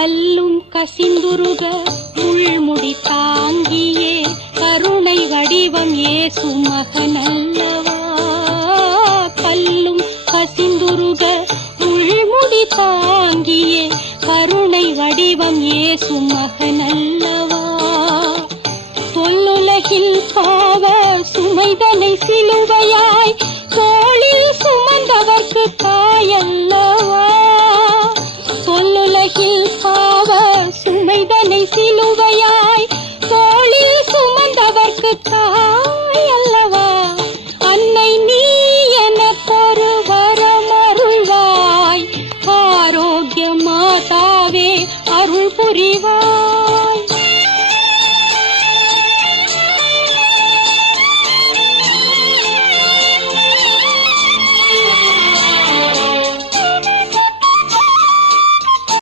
கல்லும் கசிந்துருக முள்முடி தாங்கியே கருணை வடிவம் இயேசு மகனல்லவா. கல்லும் கசிந்துருக முள்முடி தாங்கியே கருணை வடிவம் இயேசு மகனல்லவா. தொல்லுலகில் பாவ சுமைதனை சிலுவையாய் தோளில் சுமந்தவர்க்கு தாயல்லவா. தொல்லுலகில் பாவ சுமைதனை சிலுவையாய் தோளில் சுமந்தவர்க்கு தாயல்லவா. அன்னை நீ எனக்கொரு வரமருள்வாய், ஆரோக்கிய மாதாவே அருள் புரிவாய்.